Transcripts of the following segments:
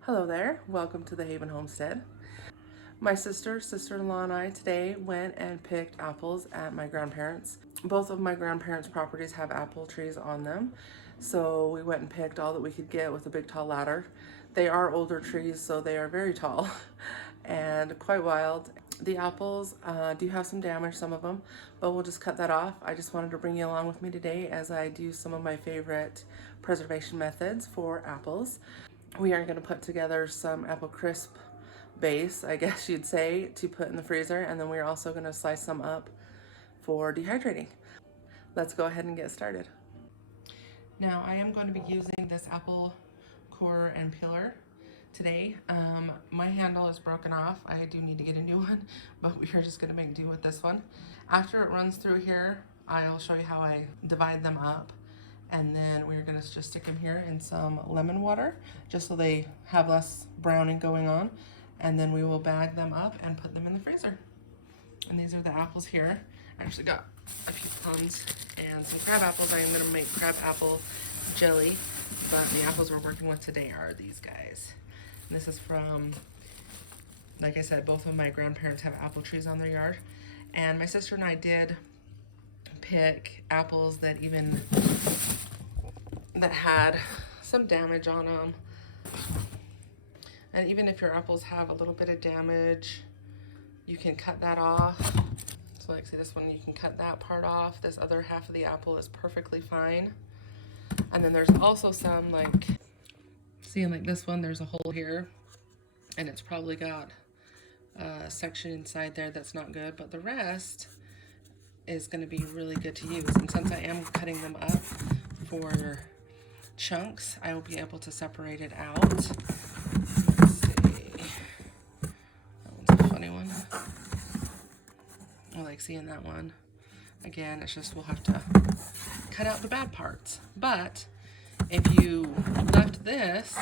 Hello there, welcome to the Haven Homestead. My sister-in-law and I today went and picked apples at my grandparents'. Both of my grandparents' properties have apple trees on them, so we went and picked all that we could get with a big tall ladder. They are older trees, so they are very tall and quite wild. The apples do have some damage, some of them, but we'll just cut that off. I just wanted to bring you along with me today as I do some of my favorite preservation methods for apples. We are going to put together some apple crisp base, I guess you'd say, to put in the freezer, and then we're also going to slice some up for dehydrating. Let's go ahead and get started. Now I am going to be using this apple core and peeler today. My handle is broken off. I do need to get a new one, but we are just going to make do with this one. After it runs through here, I'll show you how I divide them up. And then we're gonna just stick them here in some lemon water, just so they have less browning going on. And then we will bag them up and put them in the freezer. And these are the apples here. I actually got a few plums and some crab apples. I am gonna make crab apple jelly, but the apples we're working with today are these guys. And this is from, like I said, both of my grandparents have apple trees on their yard. And my sister and I did pick apples that had some damage on them. And even if your apples have a little bit of damage, you can cut that off. So like say this one, you can cut that part off. This other half of the apple is perfectly fine. And then there's also some, like, seeing like this one, there's a hole here and it's probably got a section inside there that's not good, but the rest is going to be really good to use. And since I am cutting them up for chunks, I will be able to separate it out. Let's see. That one's a funny one. I like seeing that one. Again, it's just we'll have to cut out the bad parts. But if you left this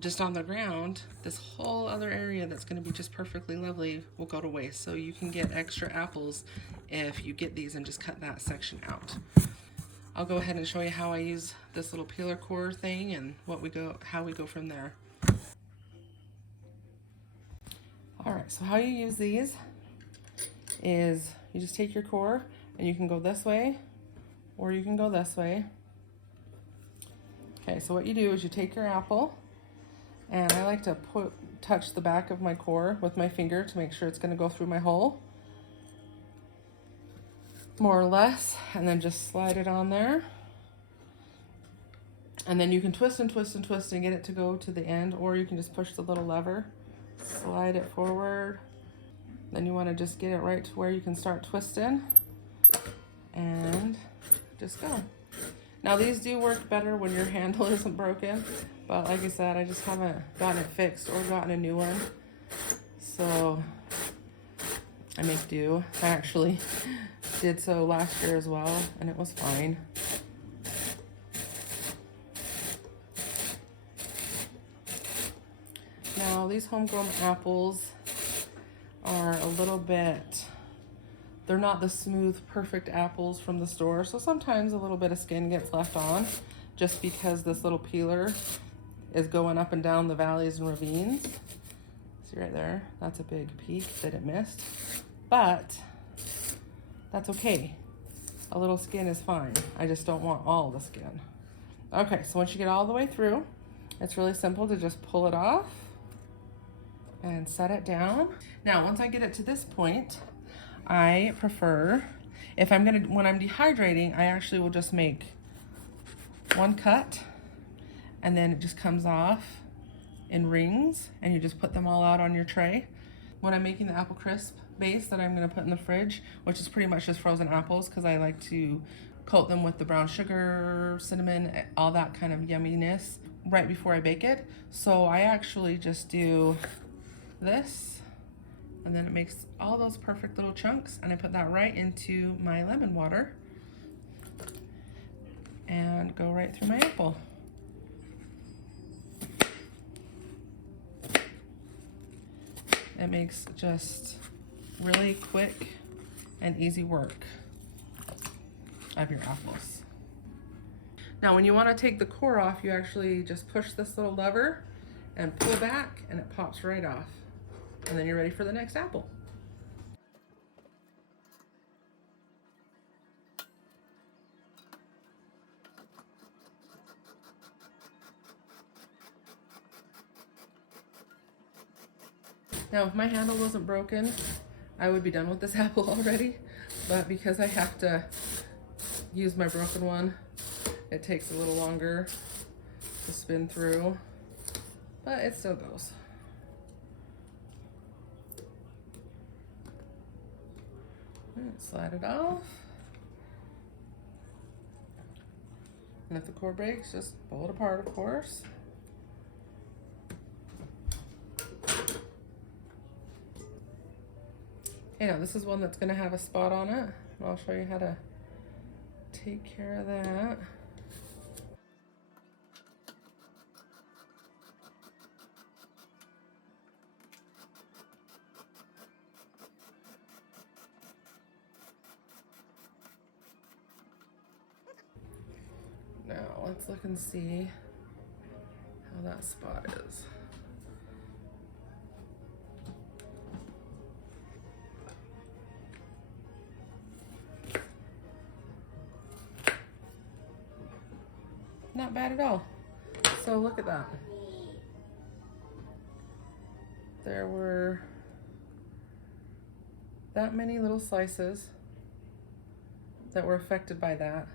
just on the ground, this whole other area that's going to be just perfectly lovely will go to waste. So you can get extra apples if you get these and just cut that section out. I'll go ahead and show you how I use this little peeler core thing and how we go from there. All right, so how you use these is you just take your core and you can go this way or you can go this way. Okay, so what you do is you take your apple, and I like to touch the back of my core with my finger to make sure it's going to go through my hole, more or less, and then just slide it on there. And then you can twist and twist and twist and get it to go to the end, or you can just push the little lever, slide it forward. Then you want to just get it right to where you can start twisting and just go. Now these do work better when your handle isn't broken, but like I said, I just haven't gotten it fixed or gotten a new one, so I make do. I actually did so last year as well, and it was fine. Now these homegrown apples are a little bit, they're not the smooth, perfect apples from the store, so sometimes a little bit of skin gets left on just because this little peeler is going up and down the valleys and ravines. See right there? That's a big peak that it missed, but that's okay. A little skin is fine. I just don't want all the skin. Okay, so once you get all the way through, it's really simple to just pull it off and set it down. Now, once I get it to this point, I prefer, when I'm dehydrating, I actually will just make one cut, and then it just comes off in rings, and you just put them all out on your tray. When I'm making the apple crisp base that I'm gonna put in the fridge, which is pretty much just frozen apples, because I like to coat them with the brown sugar, cinnamon, all that kind of yumminess right before I bake it. So I actually just do this, and then it makes all those perfect little chunks, and I put that right into my lemon water and go right through my apple. It makes just really quick and easy work of your apples. Now when you want to take the core off, you actually just push this little lever and pull back and it pops right off. And then you're ready for the next apple. Now, if my handle wasn't broken, I would be done with this apple already, but because I have to use my broken one, it takes a little longer to spin through, but it still goes. Slide it off. And if the core breaks, just pull it apart, of course. Okay, now this is one that's gonna have a spot on it. I'll show you how to take care of that. Now let's look and see how that spot is. Not bad at all. So look at that. There were that many little slices that were affected by that.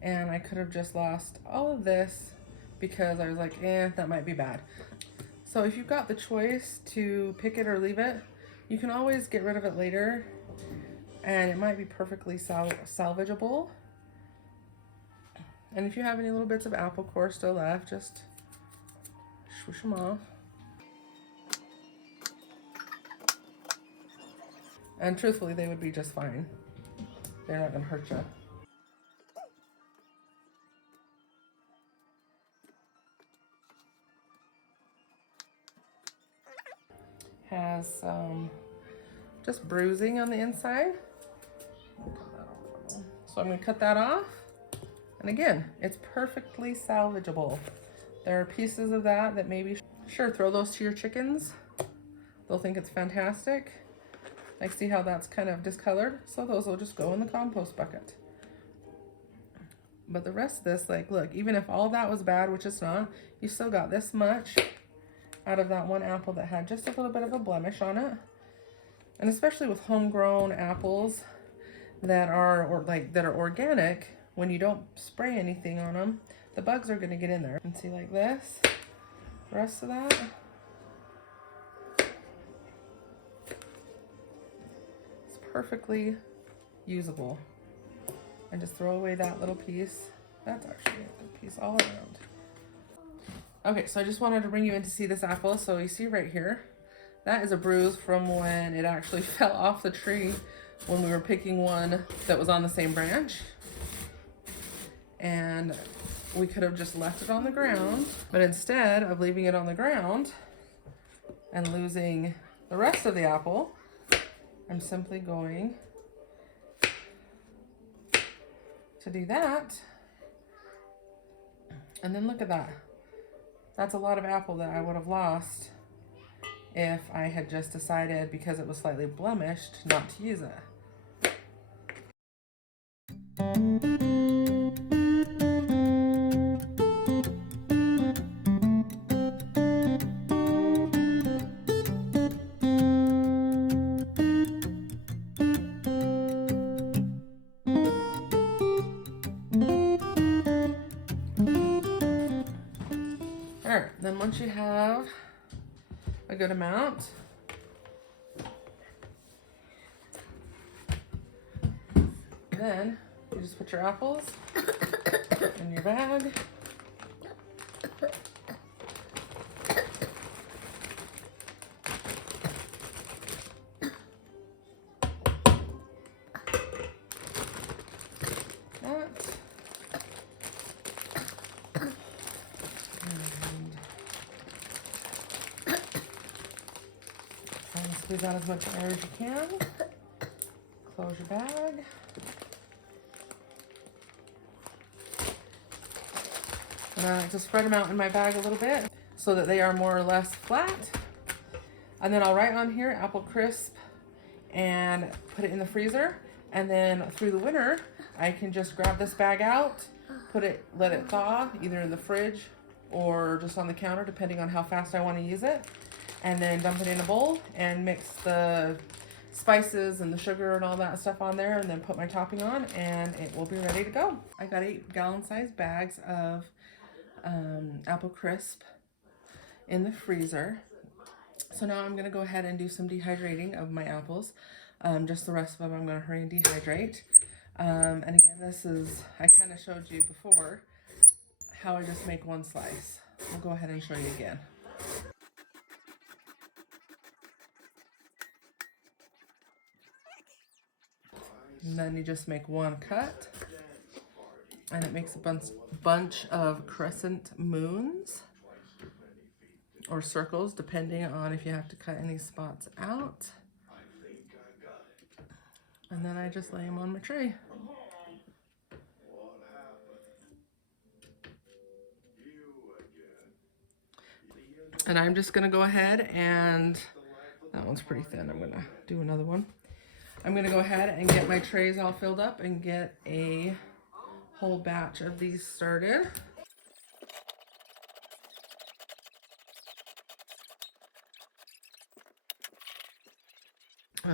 And I could have just lost all of this because I was like, that might be bad. So if you've got the choice to pick it or leave it, you can always get rid of it later and it might be perfectly salvageable. And if you have any little bits of apple core still left, just swoosh them off. And truthfully, they would be just fine. They're not gonna hurt you. Has just bruising on the inside. So I'm gonna cut that off. And again, it's perfectly salvageable. There are pieces of that maybe, sure, throw those to your chickens. They'll think it's fantastic. I see how that's kind of discolored, so those will just go in the compost bucket. But the rest of this, like, look, even if all that was bad, which it's not, you still got this much out of that one apple that had just a little bit of a blemish on it. And especially with homegrown apples that are organic, when you don't spray anything on them, the bugs are gonna get in there. And see, like this, the rest of that. It's perfectly usable. And just throw away that little piece. That's actually a good piece all around. Okay, so I just wanted to bring you in to see this apple. So you see right here, that is a bruise from when it actually fell off the tree when we were picking one that was on the same branch. And we could have just left it on the ground, but instead of leaving it on the ground and losing the rest of the apple, I'm simply going to do that. And then look at that. That's a lot of apple that I would have lost if I had just decided, because it was slightly blemished, not to use it. Alright, then once you have a good amount, then you just put your apples in your bag. Squeeze out as much air as you can. Close your bag. And I like to spread them out in my bag a little bit. so that they are more or less flat. And then I'll write on here apple crisp and put it in the freezer. And then through the winter, I can just grab this bag out, let it thaw, either in the fridge or just on the counter, depending on how fast I want to use it. And then dump it in a bowl and mix the spices and the sugar and all that stuff on there, and then put my topping on, and it will be ready to go. I got 8-gallon-sized bags of apple crisp in the freezer. So now I'm gonna go ahead and do some dehydrating of my apples. Just the rest of them I'm gonna hurry and dehydrate. And again, I kind of showed you before how I just make one slice. I'll go ahead and show you again. And then you just make one cut, and it makes a bunch of crescent moons or circles, depending on if you have to cut any spots out. And then I just lay them on my tray. And I'm just gonna go ahead and, that one's pretty thin, I'm gonna do another one. I'm gonna go ahead and get my trays all filled up and get a whole batch of these started.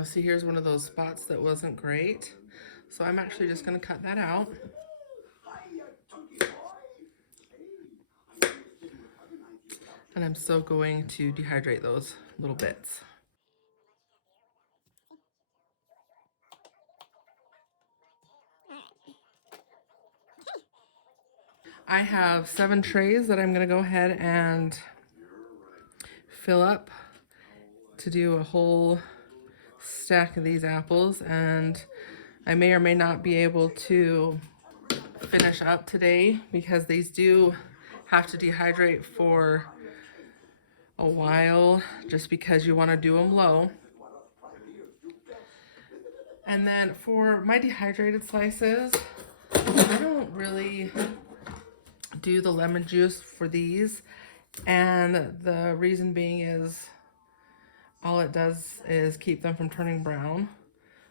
See, here's one of those spots that wasn't great. So I'm actually just gonna cut that out. And I'm still going to dehydrate those little bits. I have 7 trays that I'm gonna go ahead and fill up to do a whole stack of these apples, and I may or may not be able to finish up today because these do have to dehydrate for a while, just because you want to do them low. And then for my dehydrated slices, I don't really do the lemon juice for these, and the reason being is all it does is keep them from turning brown,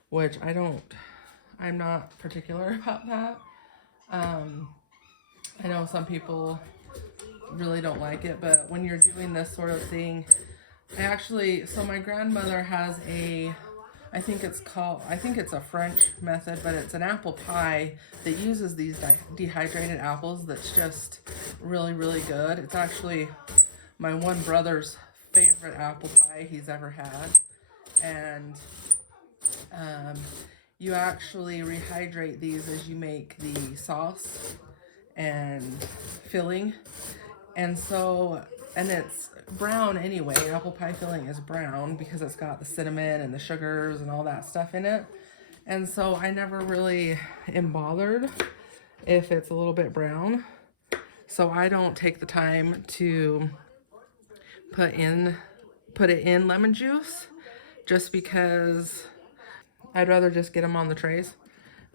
which I'm not particular about that. I know some people really don't like it, but when you're doing this sort of thing, so my grandmother has I think it's a French method, but it's an apple pie that uses these dehydrated apples that's just really, really good. It's actually my one brother's favorite apple pie he's ever had. And you actually rehydrate these as you make the sauce and filling. And it's brown anyway. Apple pie filling is brown because it's got the cinnamon and the sugars and all that stuff in it. And so I never really am bothered if it's a little bit brown. So I don't take the time to put it in lemon juice, just because I'd rather just get them on the trays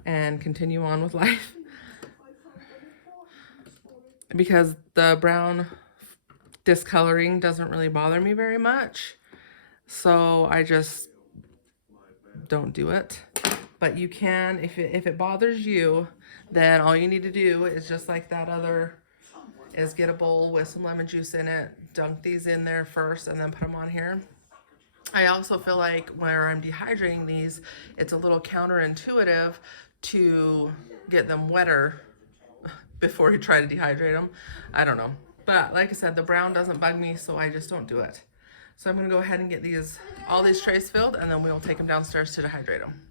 and continue on with life. Because the brown discoloring doesn't really bother me very much, so I just don't do it. But you can, if it bothers you, then all you need to do is just like that other, is get a bowl with some lemon juice in it, dunk these in there first, and then put them on here. I also feel like where I'm dehydrating these, it's a little counterintuitive to get them wetter before you try to dehydrate them. I don't know. But like I said, the brown doesn't bug me, so I just don't do it. So I'm gonna go ahead and get all these trays filled, and then we'll take them downstairs to dehydrate them.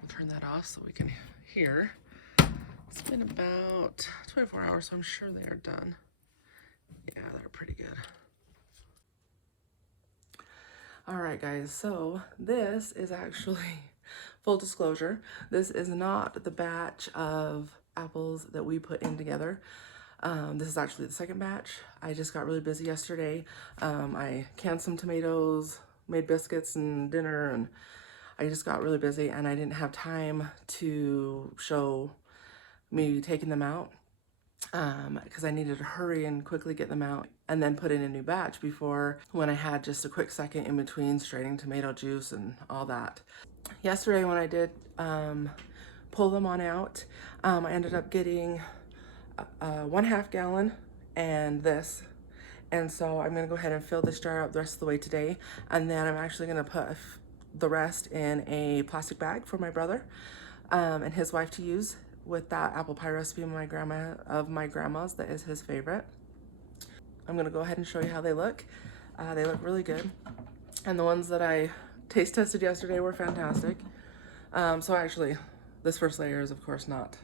We'll turn that off so we can hear. It's been about 24 hours, so I'm sure they are done. Yeah, they're pretty good. All right, guys, so this is actually, full disclosure, this is not the batch of apples that we put in together. This is actually the second batch. I just got really busy yesterday. I canned some tomatoes, made biscuits and dinner, and I just got really busy and I didn't have time to show me taking them out because I needed to hurry and quickly get them out and then put in a new batch before when I had just a quick second in between straining tomato juice and all that. Yesterday when I did pull them on out, I ended up getting 1/2 gallon and this. And so I'm gonna go ahead and fill this jar up the rest of the way today. And then I'm actually gonna put the rest in a plastic bag for my brother and his wife to use with that apple pie recipe of my grandma's that is his favorite. I'm gonna go ahead and show you how they look. They look really good. And the ones that I taste tested yesterday were fantastic. So actually, this first layer is of course not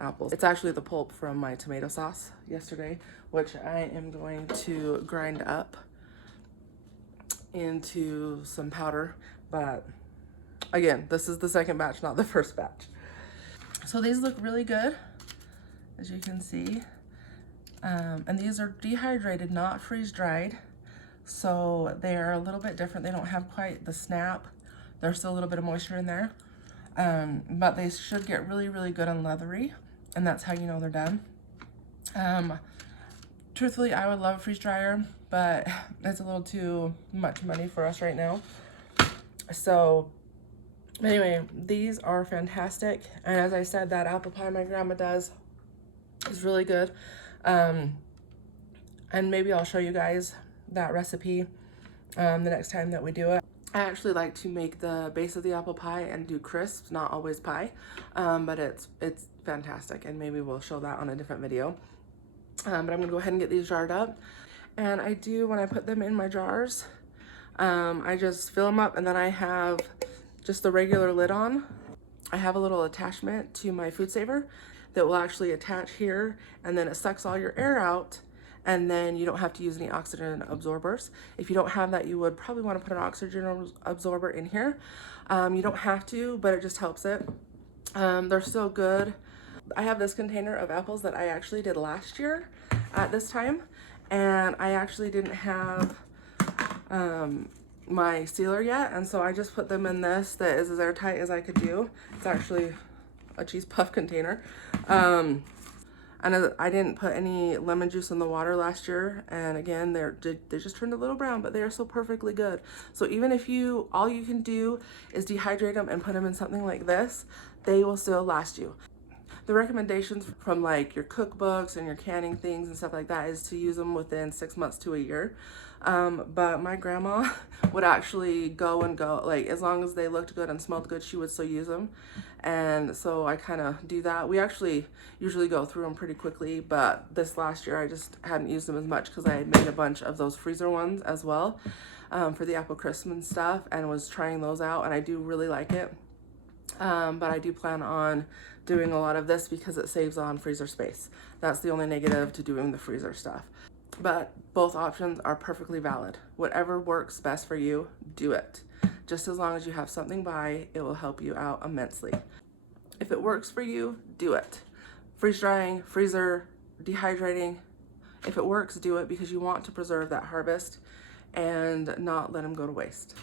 apples. It's actually the pulp from my tomato sauce yesterday, which I am going to grind up into some powder. But again, this is the second batch, not the first batch. So these look really good, as you can see. And these are dehydrated, not freeze-dried. So they're a little bit different. They don't have quite the snap. There's still a little bit of moisture in there. But they should get really, really good and leathery. And that's how you know they're done. Truthfully, I would love a freeze dryer, but it's a little too much money for us right now. So anyway, these are fantastic. And as I said, that apple pie my grandma does is really good. And maybe I'll show you guys that recipe the next time that we do it. I actually like to make the base of the apple pie and do crisps, not always pie, but it's fantastic, and maybe we'll show that on a different video. But I'm gonna go ahead and get these jarred up. And I do, when I put them in my jars, I just fill them up, and then I have just the regular lid on. I have a little attachment to my food saver that will actually attach here, and then it sucks all your air out, and then you don't have to use any oxygen absorbers. If you don't have that, you would probably want to put an oxygen absorber in here. You don't have to, but it just helps it. They're still good. I have this container of apples that I actually did last year at this time, and I actually didn't have my sealer yet, and so I just put them in this that is as airtight as I could do. It's actually a cheese puff container. And I didn't put any lemon juice in the water last year, and again, they just turned a little brown, but they are so perfectly good. So even if all you can do is dehydrate them and put them in something like this, they will still last you. The recommendations from like your cookbooks and your canning things and stuff like that is to use them within 6 months to a year. But my grandma would actually go, like as long as they looked good and smelled good, she would still use them. And so I kind of do that. We actually usually go through them pretty quickly, but this last year I just hadn't used them as much because I had made a bunch of those freezer ones as well for the apple crisp and stuff, and was trying those out, and I do really like it. But I do plan on doing a lot of this because it saves on freezer space. That's the only negative to doing the freezer stuff. But both options are perfectly valid. Whatever works best for you, do it. Just as long as you have something by, it will help you out immensely. If it works for you, do it. Freeze drying, freezer, dehydrating, if it works, do it because you want to preserve that harvest and not let them go to waste.